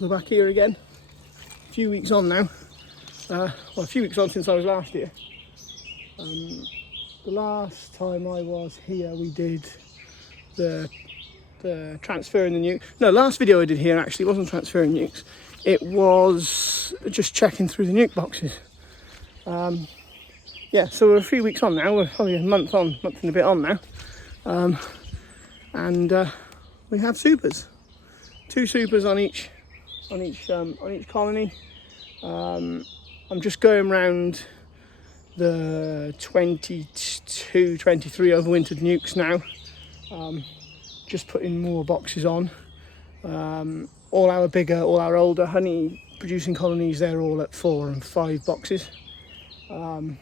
So we're back here again, a few weeks on now. Well, a few weeks on since I was last here. The last time I was here we did the transferring the nuke. No, last video I did here actually wasn't transferring nukes. It was just checking through the nuke boxes. Yeah, so we're a few weeks on now. We're probably a month and a bit on now. And we have supers. 2 supers on each colony. I'm just going round the 22, 23 overwintered nukes now. Just putting more boxes on. All our older honey producing colonies, they're all at 4 and 5 boxes. But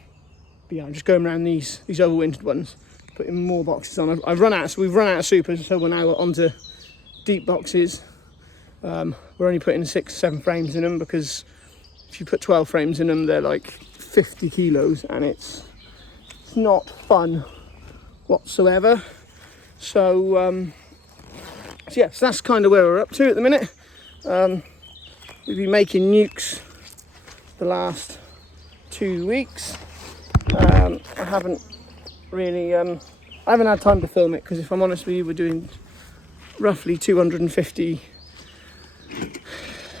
yeah, I'm just going around these overwintered ones, putting more boxes on. We've run out of supers, so we're now onto deep boxes. We're only putting 6-7 frames in them, because if you put 12 frames in them, they're like 50 kilos, and it's not fun whatsoever. So yeah, so that's kind of where we're up to at the minute. We've been making nukes the last 2 weeks. I haven't had time to film it, because if I'm honest with you, we're doing roughly 250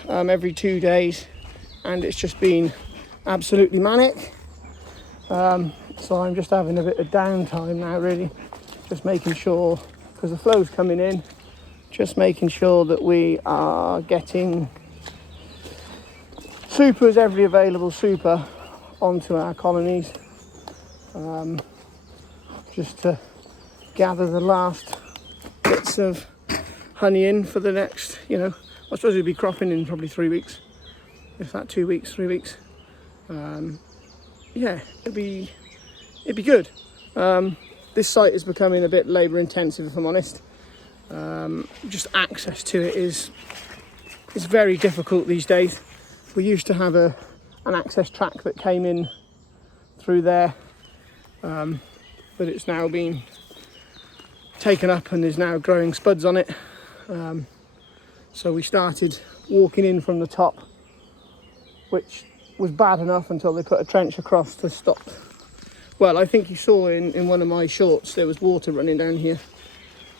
every 2 days, and it's just been absolutely manic. So I'm just having a bit of downtime now, really, just making sure, because the flow's coming in, just making sure that we are getting supers, every available super, onto our colonies, just to gather the last bits of honey in for the next, I suppose we'll be cropping in probably 3 weeks, if that 2 weeks, 3 weeks. Yeah, it'd be good. This site is becoming a bit labour intensive, if I'm honest. Just access to it is very difficult these days. We used to have an access track that came in through there, but it's now been taken up and is now growing spuds on it. So we started walking in from the top, which was bad enough until they put a trench across to stop. Well, I think you saw in one of my shorts there was water running down here,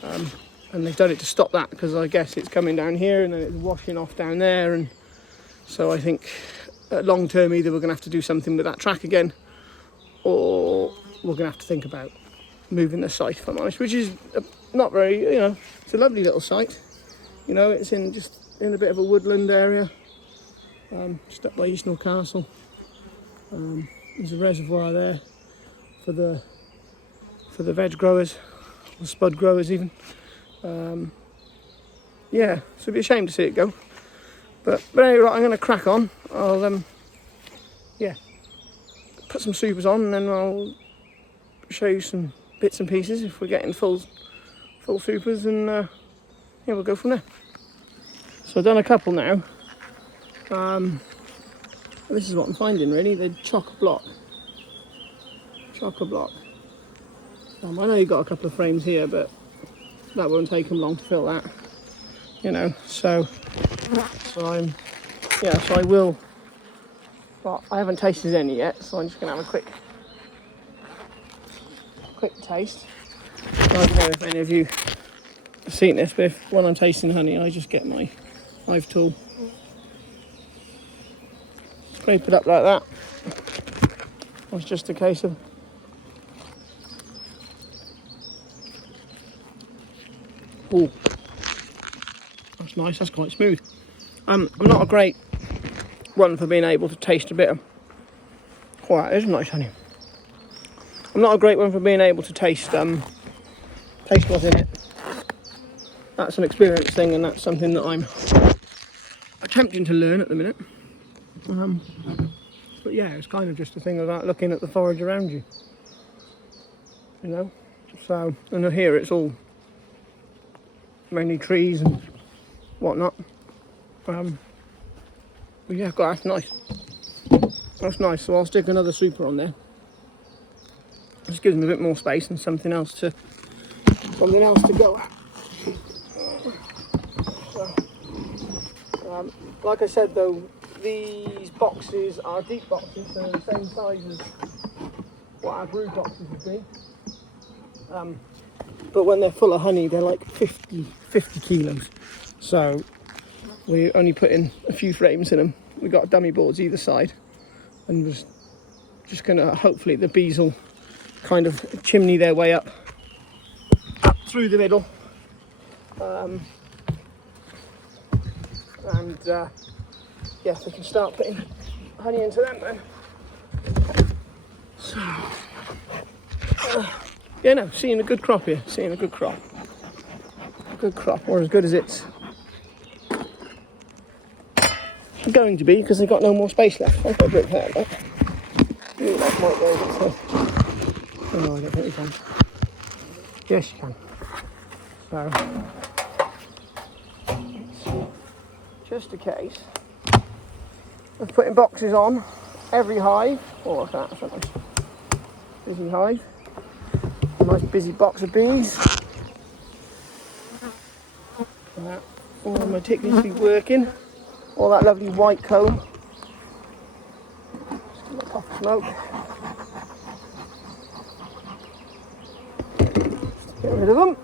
and they've done it to stop that, because I guess it's coming down here and then it's washing off down there. And so I think long term, either we're going to have to do something with that track again, or we're going to have to think about moving the site, if I'm honest, which is not very, it's a lovely little site. It's in a bit of a woodland area, just up by Eastnor Castle. There's a reservoir there for the veg growers, the spud growers even. Yeah, so it'd be a shame to see it go. But anyway, right, I'm going to crack on. I'll put some supers on, and then I'll show you some bits and pieces if we're getting full supers, and yeah, we'll go from there. So I've done a couple now. This is what I'm finding, really. They're chock-a-block. I know you've got a couple of frames here, but that won't take them long to fill that. So I will. But I haven't tasted any yet, so I'm just going to have a quick taste. I don't know if any of you have seen this, but when I'm tasting honey, I just get my hive tool, scrape it up like that. It's just a case of that's nice, that's quite smooth. I'm not a great one for being able to taste a bit of, that is nice honey. I'm not a great one for being able to taste what's in it. That's an experience thing, and that's something that I'm attempting to learn at the minute. But yeah, it's kind of just a thing about looking at the forage around you. So, and here it's all mainly trees and whatnot. But yeah, that's nice. That's nice. So I'll stick another super on there. Just gives me a bit more space and something else to go at. So Like I said though, these boxes are deep boxes, so they're the same size as what our brood boxes would be. But when they're full of honey, they're like 50 kilos. So we only put in a few frames in them. We got dummy boards either side, and was just gonna, hopefully the bees will kind of chimney their way up through the middle. Yeah, we can start putting honey into them then. So, yeah, no, seeing a good crop here, seeing a good crop. Good crop, or as good as it's going to be, because they've got no more space left. I've got a brick there, but that might go over, so. Oh no, I don't think you can. Yes, you can. So, it's just a case of putting boxes on every hive. Oh, what's that? That's a nice busy hive. A nice busy box of bees. All my meticulously working. All that lovely white comb. Just get a puff of smoke. Just get rid of them.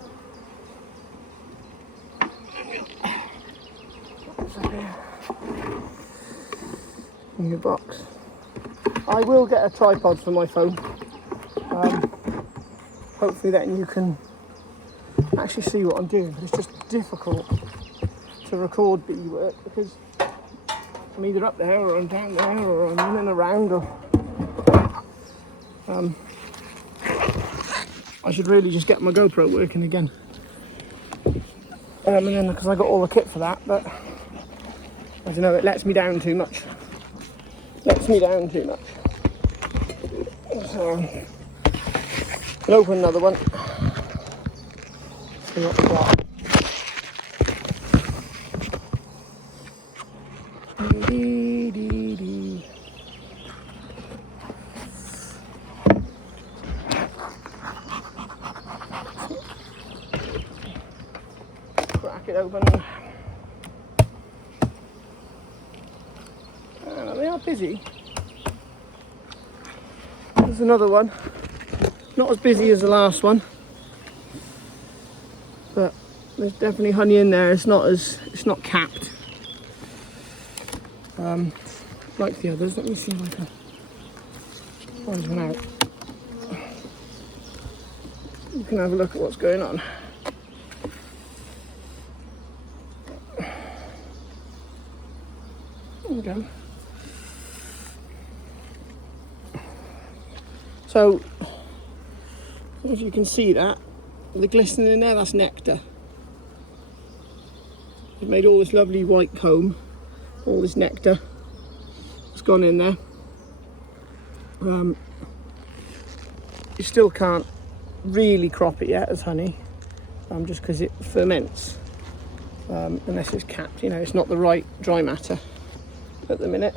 In your box. I will get a tripod for my phone. Hopefully then you can actually see what I'm doing, but it's just difficult to record bee work because I'm either up there or I'm down there or I'm in and around, or I should really just get my GoPro working again. And then, because I got all the kit for that, but I don't know, it lets me down too much. So, I'll open another one. See what we got. Crack it open. They are busy. There's another one. Not as busy as the last one, but there's definitely honey in there. It's not capped like the others. Let me see if I can find one out. You can have a look at what's going on. Okay. So, if you can see that, the glistening in there, that's nectar. We've made all this lovely white comb, all this nectar has gone in there. You still can't really crop it yet as honey, just because it ferments, unless it's capped. You know, it's not the right dry matter at the minute.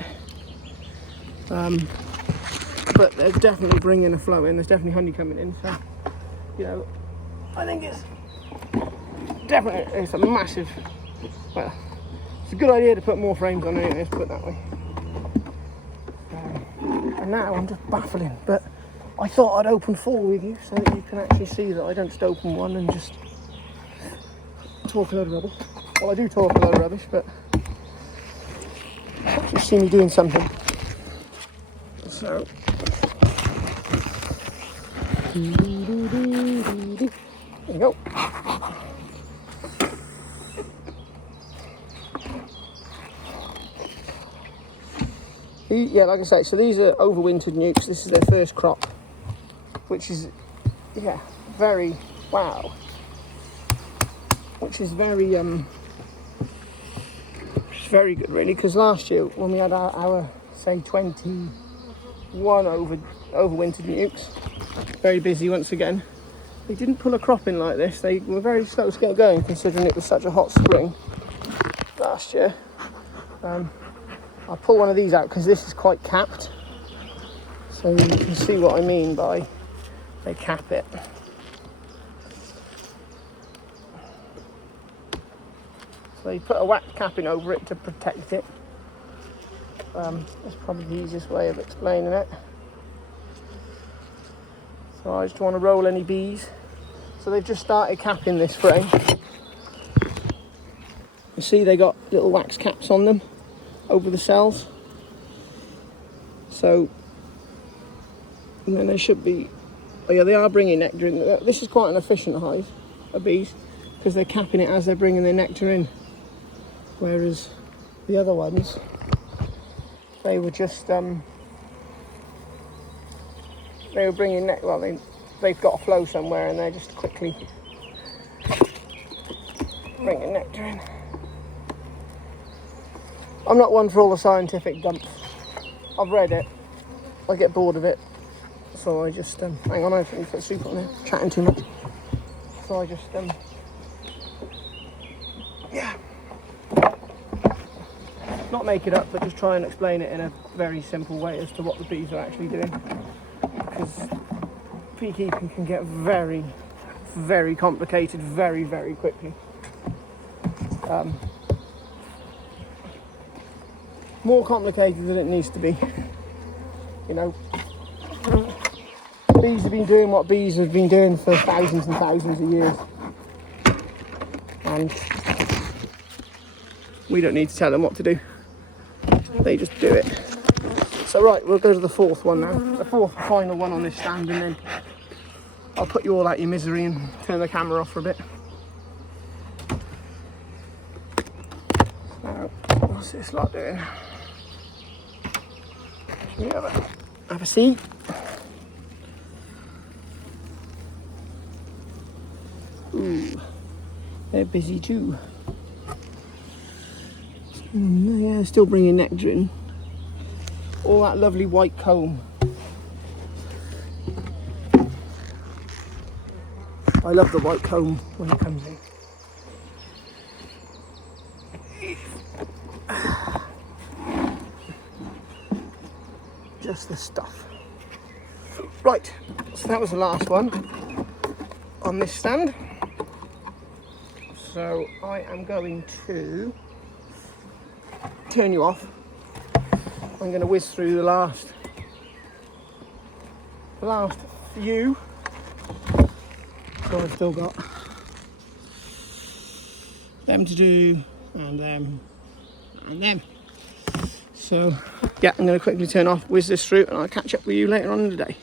But they're definitely bringing a flow in. There's definitely honey coming in. So, you know, I think it's a massive. Well, it's a good idea to put more frames on anyway. Let's put it that way. And now I'm just baffling. But I thought I'd open 4 with you so that you can actually see that I don't just open one and just talk a load of rubbish. Well, I do talk a load of rubbish, but you see me doing something. So. There you go. Yeah, like I say, so these are overwintered nukes. This is their first crop, which is, yeah, very, wow. Which is very, very good really, because last year when we had our say 21 overwintered nukes, very busy once again, they didn't pull a crop in like this. They were very slow to get going considering it was such a hot spring last year. I'll pull one of these out because this is quite capped, so you can see what I mean by they cap it. So So you put a wax capping over it to protect it. That's probably the easiest way of explaining it. So I just want to roll any bees. So they've just started capping this frame. You see they got little wax caps on them over the cells. So, and then they should be, oh yeah, they are bringing nectar in. This is quite an efficient hive of bees because they're capping it as they're bringing their nectar in. Whereas the other ones, they were just, they were bringing nectar, well, they've got a flow somewhere and they're just quickly bringing nectar in. I'm not one for all the scientific dumps. I've read it, I get bored of it, so I just, hang on, I think put soup on there, chatting too much. So I just, yeah, not make it up, but just try and explain it in a very simple way as to what the bees are actually doing. Because beekeeping can get very, very complicated very, very quickly. More complicated than it needs to be. You know, bees have been doing what bees have been doing for thousands and thousands of years. And we don't need to tell them what to do. They just do it. So right, we'll go to the fourth one now. The fourth final one on this stand, and then I'll put you all out your misery and turn the camera off for a bit. So, what's this lot doing? Should we have a seat? Ooh, they're busy too. Yeah, still bringing nectar in. All that lovely white comb. I love the white comb when it comes in. Just the stuff. Right, so that was the last one on this stand. So I am going to turn you off. I'm going to whiz through the last few. So I've still got them to do, and them, and them. So yeah, I'm going to quickly turn off, whiz this through, and I'll catch up with you later on in the day.